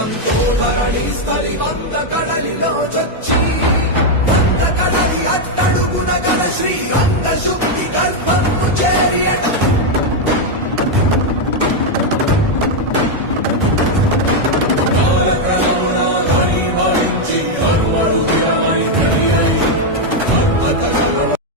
వేగంతో ధరణి స్థలి వంద కడలిలో చొచ్చి వంద కడలి అట్టడుగున గల శ్రీరంగ